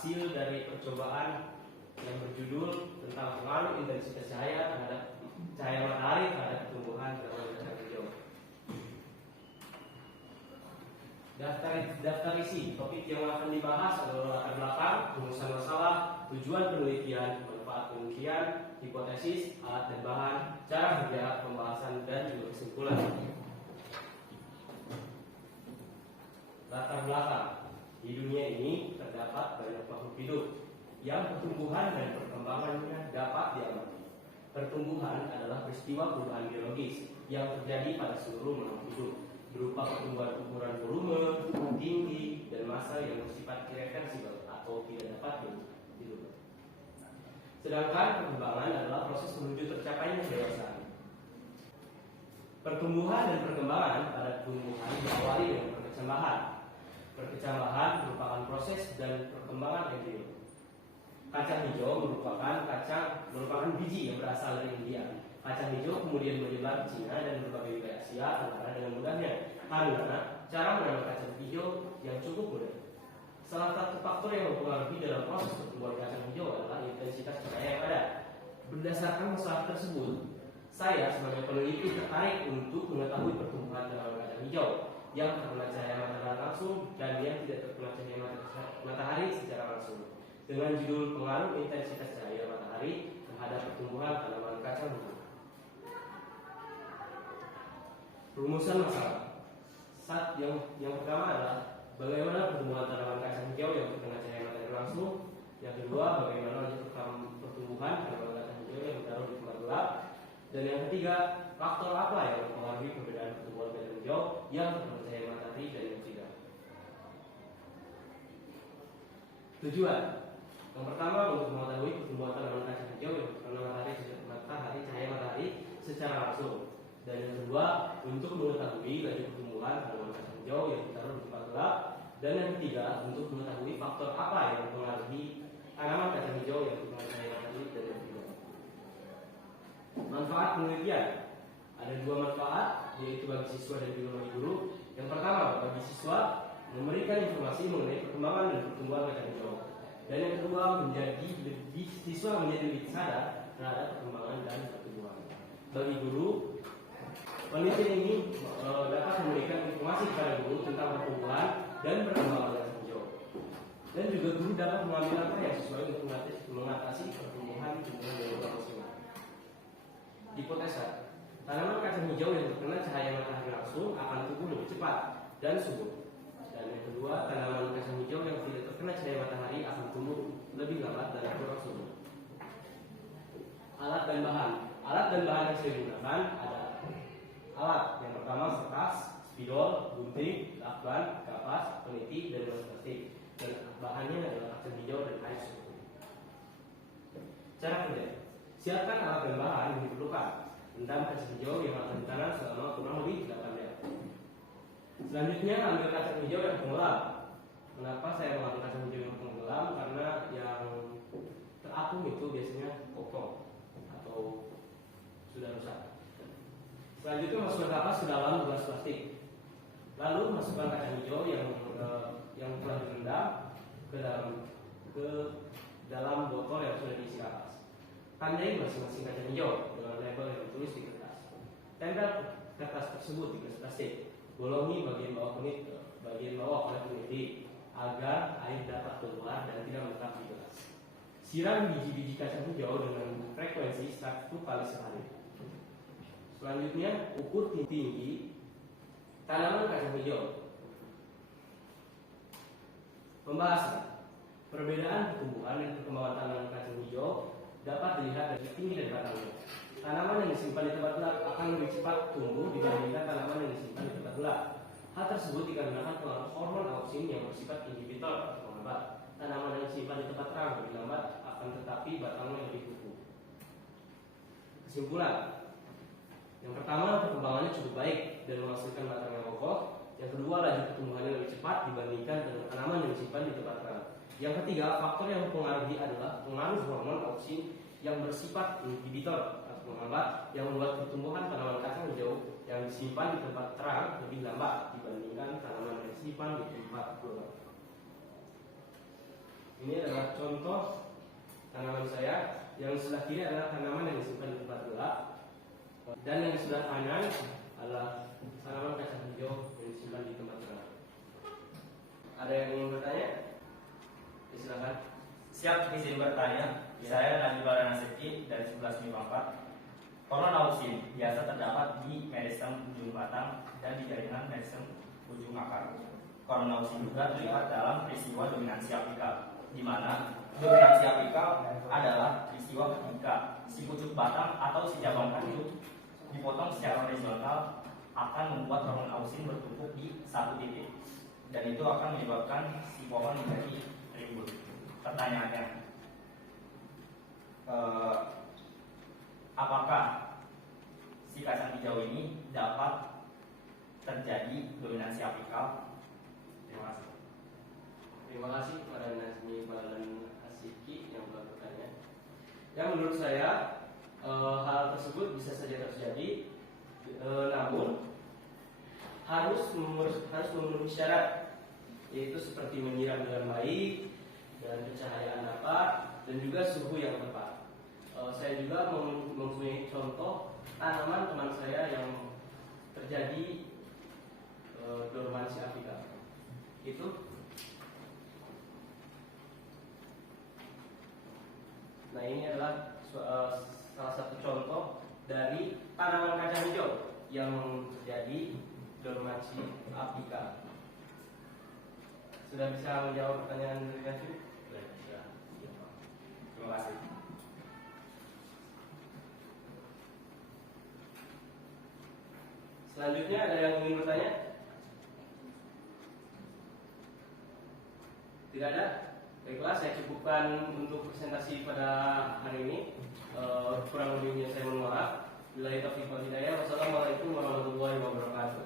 hasil dari percobaan yang berjudul tentang pengaruh intensitas cahaya terhadap cahaya matahari terhadap pertumbuhan tanaman kacang hijau. Daftar isi topik yang akan dibahas adalah latar belakang, rumusan masalah, tujuan penelitian, manfaat penelitian, hipotesis, alat dan bahan, cara kerja, pembahasan, dan juga kesimpulan. Latar belakang. Di dunia ini terdapat banyak makhluk hidup yang pertumbuhan dan perkembangannya dapat diamati. Pertumbuhan adalah peristiwa perubahan biologis yang terjadi pada seluruh makhluk hidup, berupa pertumbuhan ukuran volume, tinggi, dan massa yang bersifat irreversibel atau tidak dapat dirubah. Sedangkan perkembangan adalah proses menuju tercapainya kedewasaan. Pertumbuhan dan perkembangan pada tumbuhan diawali dengan perkecambahan. Perkecambahan merupakan proses dan perkembangan embrio. Kacang hijau merupakan biji yang berasal dari India. Kacang hijau kemudian menyebar ke Cina dan berbagai wilayah Asia Tenggara dengan mudahnya karena cara menanam kacang hijau yang cukup mudah. Salah satu faktor yang mempengaruhi dalam proses pertumbuhan kacang hijau adalah intensitas cahaya yang ada. Berdasarkan masalah tersebut, saya sebagai peneliti tertarik untuk mengetahui pertumbuhan tanaman kacang hijau yang terkena cahaya matahari langsung dan yang tidak terkena cahaya matahari secara langsung, dengan judul pengaruh intensitas cahaya matahari terhadap pertumbuhan tanaman kacang hijau. Rumusan masalah. Yang pertama adalah bagaimana pertumbuhan tanaman kacang hijau yang terkena cahaya matahari langsung. Yang kedua, bagaimana lanjut pertumbuhan tanaman kacang hijau yang ditaruh di tempat gelap. Dan yang ketiga, faktor apa yang mempengaruhi perbedaan pertumbuhan kacang hijau yang terkena cahaya matahari dan yang tidak. Tujuan. Yang pertama, untuk mengetahui pertumbuhan tanaman kacang hijau yang terkena cahaya matahari secara langsung. Dan yang kedua, untuk mengetahui laju pertumbuhan tanaman kacang hijau yang ditaruh di tempat gelap. Dan yang ketiga, untuk mengetahui faktor apa yang mempengaruhi tanaman kacang hijau yang terkena cahaya matahari dan yang tidak. Manfaat penelitian. Ada dua manfaat, yaitu bagi siswa dan juga bagi guru. Yang pertama, bagi siswa memberikan informasi mengenai perkembangan dan pertumbuhan kacang hijau. Dan yang kedua, siswa menjadi lebih sadar terhadap perkembangan dan pertumbuhan. Bagi guru, penelitian ini dapat memberikan informasi kepada guru tentang pertumbuhan dan perkembangan kacang hijau. Dan juga guru dapat mengambil langkah yang sesuai untuk mengatasi pertumbuhan dari masing-masing. Hipotesa. Tanaman kacang hijau yang terkena cahaya matahari langsung akan tumbuh lebih cepat dan subur. Dan yang kedua, tanaman kacang hijau yang tidak terkena cahaya matahari akan tumbuh lebih lambat dan kurang subur. Alat dan bahan. Alat dan bahan yang saya gunakan ada alat yang pertama kertas, spidol, gunting, lakban, kapas, peniti, dan plastik. Dan bahannya adalah kacang hijau dan air susu. Cara kerja. Siapkan alat dan bahan yang diperlukan. Rendam kacang hijau yang akan ditanam selama kurang lebih 8 jam. Selanjutnya ambil kacang hijau yang tenggelam. Kenapa saya mengambil kacang hijau yang tenggelam? Karena yang terapung itu biasanya kotor atau sudah rusak. Selanjutnya masukkan kapas ke dalam gelas plastik. Lalu masukkan kacang hijau yang telah direndam ke dalam botol yang sudah diisi kapas. Tandai masing-masing kacang hijau dengan label yang ditulis di kertas. Tempel kertas tersebut di gelas plastik. Bolongi bagian bawah oleh peniti agar air dapat keluar dan tidak menetap di gelas. Siram biji-biji kacang hijau dengan frekuensi 1 kali sehari. Selanjutnya, ukur tinggi tanaman kacang hijau. Pembahasan. Perbedaan pertumbuhan dan perkembangan tanaman kacang hijau dapat dilihat dari tinggi dan batangnya. Tanaman yang disimpan di tempat gelap akan lebih cepat tumbuh dibandingkan tanaman yang disimpan di tempat gelap. Hal tersebut dikarenakan pengaruh hormon auksin yang bersifat inhibitor atau penghambat. Tanaman yang disimpan di tempat terang lebih lambat akan tetapi batangnya lebih kukuh. Kesimpulan. Yang pertama, perkembangannya cukup baik dan menghasilkan batang yang kokoh. Yang kedua, laju pertumbuhannya lebih cepat dibandingkan dengan tanaman yang disimpan di tempat terang. Yang ketiga, faktor yang mempengaruhi adalah pengaruh hormon auksin yang bersifat inhibitor atau penghambat yang membuat pertumbuhan tanaman kacang hijau yang disimpan di tempat terang lebih lambat dibandingkan tanaman yang disimpan di tempat gelap. Ini adalah contoh tanaman saya. Yang sebelah kiri adalah tanaman yang disimpan di tempat gelap, dan yang sebelah kanan adalah tanaman kacang hijau yang disimpan di tempat terang. Ada yang ingin bertanya? Silakan. Siap, izin bertanya. Saya Najib Nasiti dari 11 MIPA 4. Koronausin biasa terdapat di meristem ujung batang dan di jaringan meristem ujung akar. Koronausin juga terlibat dalam peristiwa dominansi apikal, di mana dominansi apikal adalah peristiwa ketika si pucuk batang atau si cabang kayu dipotong secara horizontal akan membuat koronausin bertumpuk di satu titik, dan itu akan menyebabkan si pohon menjadi rimbun. Pertanyaannya, apakah si kacang hijau ini dapat terjadi dominansi apikal? Terima kasih. Terima kasih kepada Nazmi Balan Asiki yang telah bertanya. Yang menurut saya hal tersebut bisa saja terjadi, namun harus memenuhi syarat, yaitu seperti menyiram dengan baik dan pencahayaan dapat dan juga suhu yang tepat. Saya juga mempunyai contoh tanaman teman saya yang terjadi dormansi apikal. Itu. Nah, ini adalah salah satu contoh dari tanaman kacang hijau yang terjadi dormansi apikal. Sudah bisa menjawab pertanyaan dari Nasib? Terima kasih. Selanjutnya ada yang ingin bertanya? Tidak ada? Baiklah, saya cukupkan untuk presentasi pada hari ini. Kurang lebihnya saya mohon maaf. Billahi taufiq wal hidayah. Wassalamualaikum warahmatullahi wabarakatuh.